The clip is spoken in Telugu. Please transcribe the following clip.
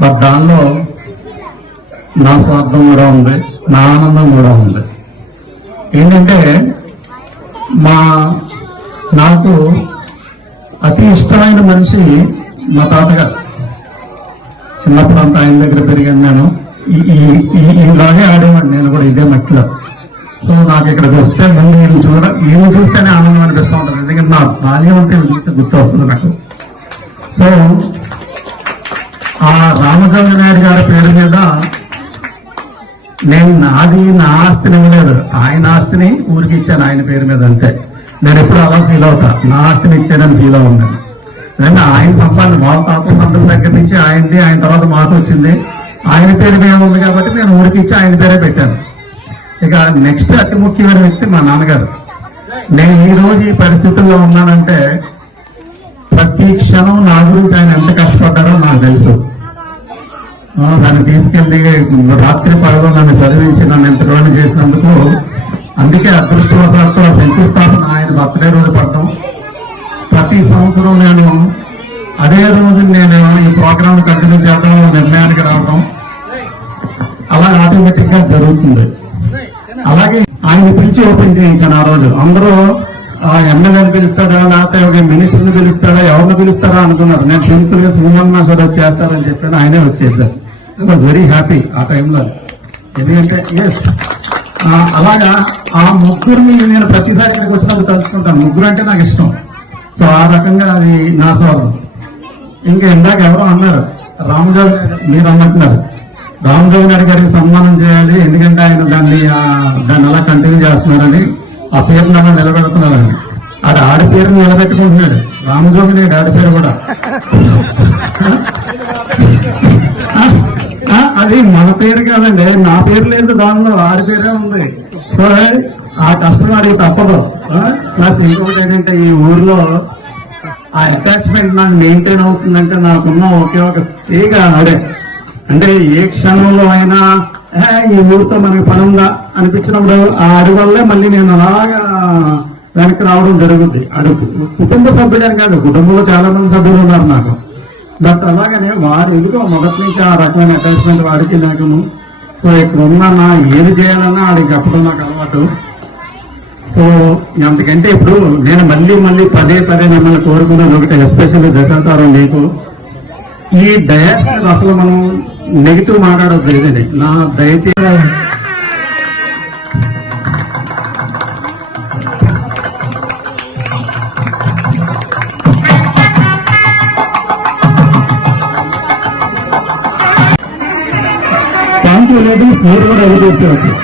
బట్ దానిలో నా స్వార్థం కూడా ఉంది, నా ఆనందం కూడా ఉంది. ఏంటంటే నాకు అతి ఇష్టమైన మనిషి మా తాతగారు. చిన్నప్పుడు అంతా ఆయన దగ్గర పెరిగాను నేను. ఇలాగే ఆడేవాడిని నేను కూడా ఇదే మట్టిలో. సో నాకు ఇక్కడికి వస్తే ముందు ఈయన చూస్తేనే ఆనందం అనిపిస్తూ ఉంటుంది. ఎందుకంటే నా బాల్యం అంటే చూస్తే గుర్తు వస్తుంది నాకు. సో ఆ రామచంద్ర నాయుడు గారి పేరు మీద నేను నా ఆస్తిని ఇవ్వలేదు, ఆయన ఆస్తిని ఊరికి ఇచ్చాను ఆయన పేరు మీద, అంతే. నేను ఎప్పుడు అలా ఫీల్ అవుతా, నా ఆస్తిని ఇచ్చానని ఫీల్ అవున్నాను. ఎందుకంటే ఆయన సంపాదన వాళ్ళ తాతల దగ్గర నుంచి ఆయనది, ఆయన తర్వాత మాకు వచ్చింది, ఆయన పేరు మీద ఉంది కాబట్టి నేను ఊరికి ఇచ్చి ఆయన పేరే పెట్టాను. ఇక నెక్స్ట్ అతి ముఖ్యమైన వ్యక్తి మా నాన్నగారు. నేను ఈ రోజు ఈ పరిస్థితుల్లో ఉన్నానంటే ప్రతి క్షణం నా గురించి ఆయన ఎంత కష్టపడ్డారో నాకు తెలుసు. దాన్ని తీసుకెళ్లి రాత్రి పగలు నన్ను చదివించి నన్ను ఎంత రోజు చేసినందుకు, అందుకే అదృష్టవశాత్తు ఆ శంకుస్థాపన ఆయన బర్త్డే రోజు పడటం, ప్రతి సంవత్సరం నేను అదే రోజు నేను ఈ ప్రోగ్రామ్ కంటిన్యూ చేద్దాం నిర్ణయానికి రావడం అలా ఆటోమేటిక్ గా జరుగుతుంది. అలాగే ఆయన పిలిచి ఓపెన్ చేయించాను ఆ రోజు. అందరూ ఎమ్మెల్యేని పిలుస్తాడా లేకపోతే ఒక మినిస్టర్ని పిలుస్తాడా ఎవరిని పిలుస్తారా అనుకున్నారు. నేను సింపుల్ గా సుమన్ మాస్టర్ చేస్తారని చెప్పాను, ఆయనే వచ్చేసారు. ఐ వాజ్ వెరీ హ్యాపీ ఆ టైంలో. ఎందుకంటే ఎస్ అలాగా ఆ ముగ్గురిని నేను ప్రతిసారి ఇక్కడికి వచ్చినప్పుడు తలుచుకుంటాను. ముగ్గురు అంటే నాకు ఇష్టం. సో ఆ రకంగా అది నా స్వార్థం. ఇంకా ఇందాక ఎవరో అన్నారు రామజోగి, మీరు అన్నట్టున్నారు రామజోగి నాయుడు గారికి సన్మానం చేయాలి, ఎందుకంటే ఆయన దాన్ని అలా కంటిన్యూ చేస్తున్నారని, ఆ పేరుని అలా నిలబెడుతున్నారని. అది ఆడి పేరుని నిలబెట్టుకుంటున్నాడు, రామజోగి నాయుడు ఆడి పేరు కూడా. అది మన పేరు కాదండి, నా పేరు లేదు దానిలో, ఆడి పేరే ఉంది. సో ఆ కష్టం అడిగి తప్పదు. ప్లస్ ఇంకొకటి ఏంటంటే ఈ ఊర్లో ఆ అటాచ్మెంట్ నాకు మెయింటైన్ అవుతుందంటే నాకున్న ఒకే ఒక తీగ ఆడే. అంటే ఏ క్షణంలో అయినా ఈ ఊరితో మనకి పని ఉందా అనిపించినప్పుడు ఆ ఆడి వల్లే మళ్ళీ నేను అలాగా వెనక్కి రావడం జరుగుతుంది. అడుగు కుటుంబ సభ్యుడే కాదు, కుటుంబంలో చాలా మంది సభ్యులు ఉన్నారు నాకు. బట్ అలాగనే వారు ఎందుకో మొదటి నుంచి ఆ రకమైన అటాచ్మెంట్ వాడికి లేకను. సో ఇక్కడ ఉన్నా ఏది చేయాలన్నా వాడికి చెప్పడం నాకు అలవాటు. సో అంతకంటే ఇప్పుడు నేను మళ్ళీ పదే మిమ్మల్ని కోరుకున్నది ఒకటి, ఎస్పెషల్లీ దశావతారం మీకు ఈ డయాస్ మీద అసలు మనం నెగిటివ్ మాట్లాడద్దు. ఏదండి నా దయచేసి థ్యాంక్ యూ లేడీస్, మీరు కూడా ఎవరు చేర్చవచ్చు.